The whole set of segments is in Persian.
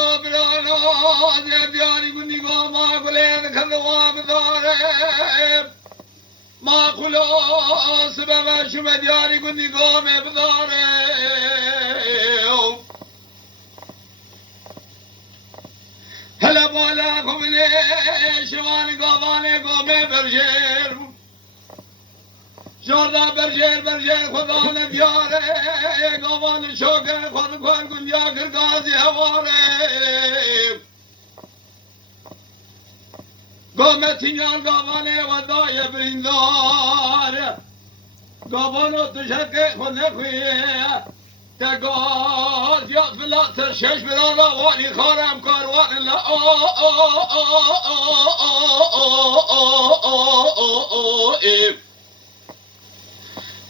لا برانا زب دیاری گندی گا ما گلین خندوا بداره ما خلاص به شما دیاری گندی گا می بداره هلا بالا کمونه شوان گاوانه گامه برجر جاردا برجر خدا ندیاره گاوان شوکر خود کن گندیا کرگازی هواره گامه تینیان گاوانه ودای بریندار گاوانو تشکه خود نخویه تقال يا فلات الشش برانا واني خارم كاروان لا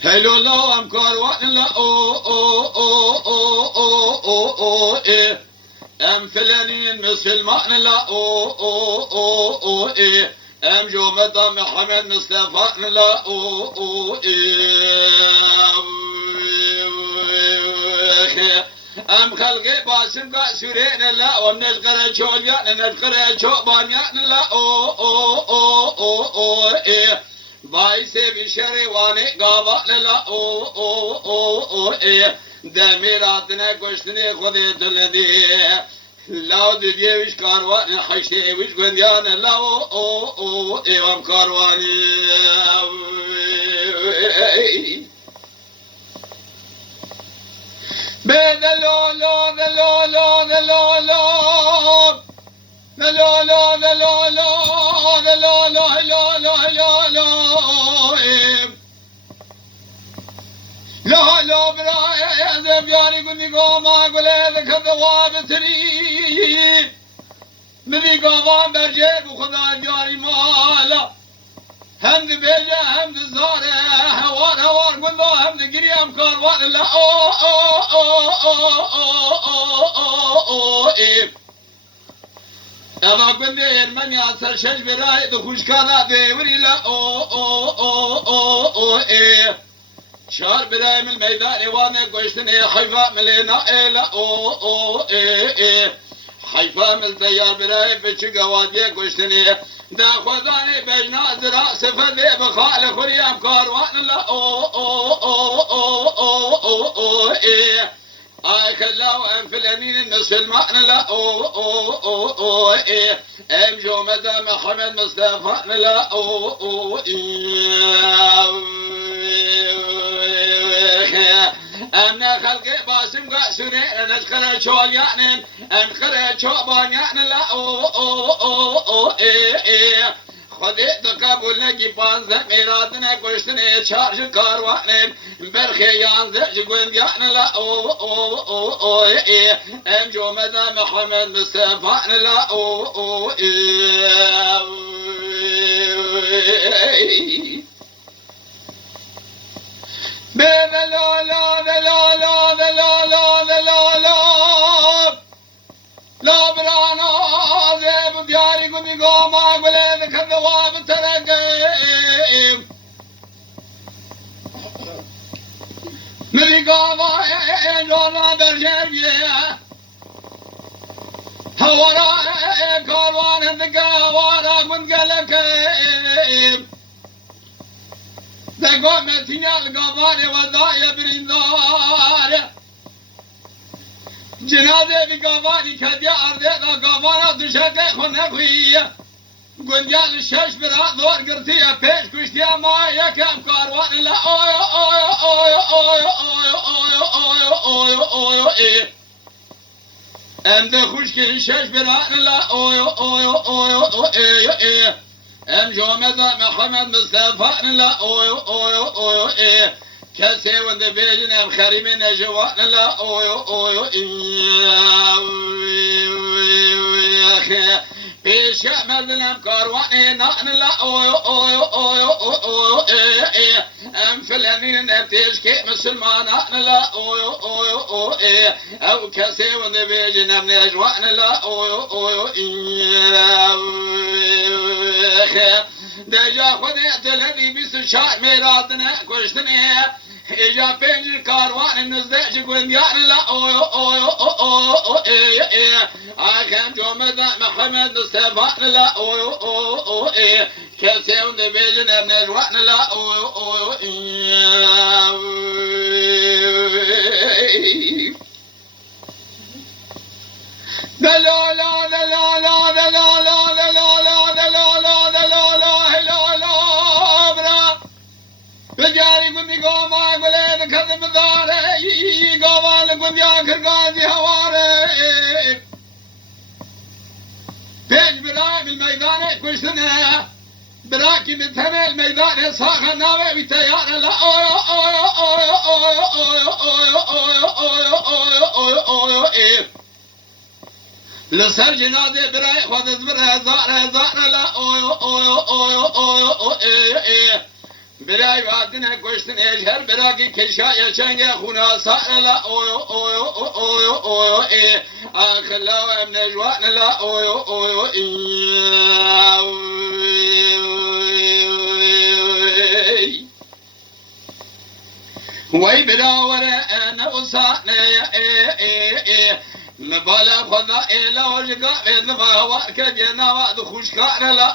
هلو لا ام كاروان لا ام فلانين مسلمان لا ام جومتا محمد مصطفى لا ام خلقي باسم قا سورين لا ومنشقر شوليان نشقر شوبانيان لا بايسي بشري واني قاوا لا دميراتنا كشتني خذي تلدي لا ددي وش كاروان حشي وش غنديان لا ام كارواني بدلو لا دلو لا دلو لا دلو لا دلو لا دلو لا لا لا لا لا لا برا يا ذب ياري قولي قوما قولي ذكر دواب تري مني قوام برجيب وخذا جاري مالا هم دي بيجا هم دي زارة هوار قول له هم دي قريم كاروان لا اما قلني من ياسر شج براي دخوش كانا ديوري لا شار براي من الميدان وانا قشتني حيفا ملينا لا حيفا من التيار براي بشي قوادي قشتني دا خداني بجنا زرا سفدي بخال خريم كاروان لا كلاو ام فلانين المسلمان لا ام جومدا محمد مصطفى لا امنا خلقي باسم قاسوني نشخر شوليان انخر شوبانيان لا خودی دقبول نگی پانزده میراتنه کشتنه چارش کاروانه برخی یانزده جگوندیان لا ام جومدا محمد مصطفى لا بلا لا لا لا لا لا لا لا لا لا برانا زب دیاری گمی گاما گله دخدواب ترقیم مری گاما جانا برجریه هوارا کاروان هندگا هوارا من گلکیم دگو متینال گاوار ودای بریندار جنازه بی گاوانی کدیا ارده دا گاوانا دوشکه خونه خویی گنجال شش برا دور گرتیه پیش کشتیه ما یکم کاروان لا ام ده خوشکین شش برا لا ام جومدا محمد مصطفى لا كسي وند بيجن ام خريمي نجوان لا بيش مدلم كارواني نان لا ام فلانين ابتشكي مسلمان لا او كسي وند بيجن ام نجوان لا دجا خديت الذي بس شاء ميراتنا كشتني إجا بين الكاروان النزدج قنديان لا أو أكن جمد محمد مصطفى لا أو كسيون بيجن ابن جوان لا أو دلالا دلالا دلالا دلالا دلالا دلالا دلالا برا بجاري قندي قوما قلين كذب داري قوال قندي آخر قاضي هواري بيج براي بالميدان كشتنا براكي بتهمي الميدان صاخ ناوي بتيار لا لسر جنازه براي خود زبر زار لا برای وادن کشتن اجهر براکی کشای چنگ خونا سار لا آخلا و ابن جوان لا وی براور انا وصانه مبالا خدا إلا وجقا إذا واركد ينواد خوشكار لا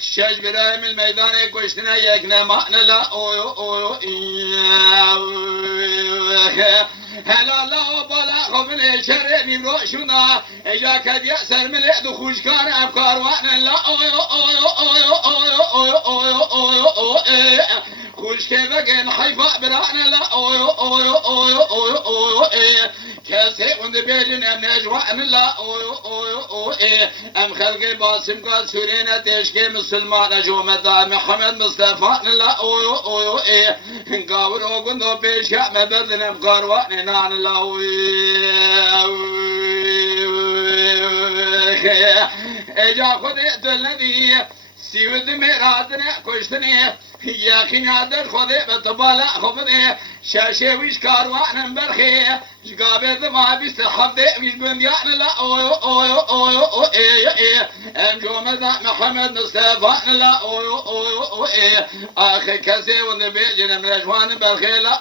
شاش برايم الميدان كشتنا يكنا معنا لا هلا لا بالا خفن شرني بروشنا إجا كد يأسر من لعد خوشكار أفكار وانا لا خوش كيفك حيفا برانا لا كاسي وند بيجن ام نجوان لا ام خلقي باسم قال سورينا تشكي مسلمان جومة محمد مصطفى لا قاور وقندو بيشا مبذن بقاروان نان لا اجا خذيت الذي سيود ميرادنا كشتني يا خنادر خذي بطبالا خذي شاشويش كاروان برخي جابت ما بيستحب مش بنديان لا ام جومد محمد مصطفى لا اخي كسي والنبي جن من اجوان برخي لا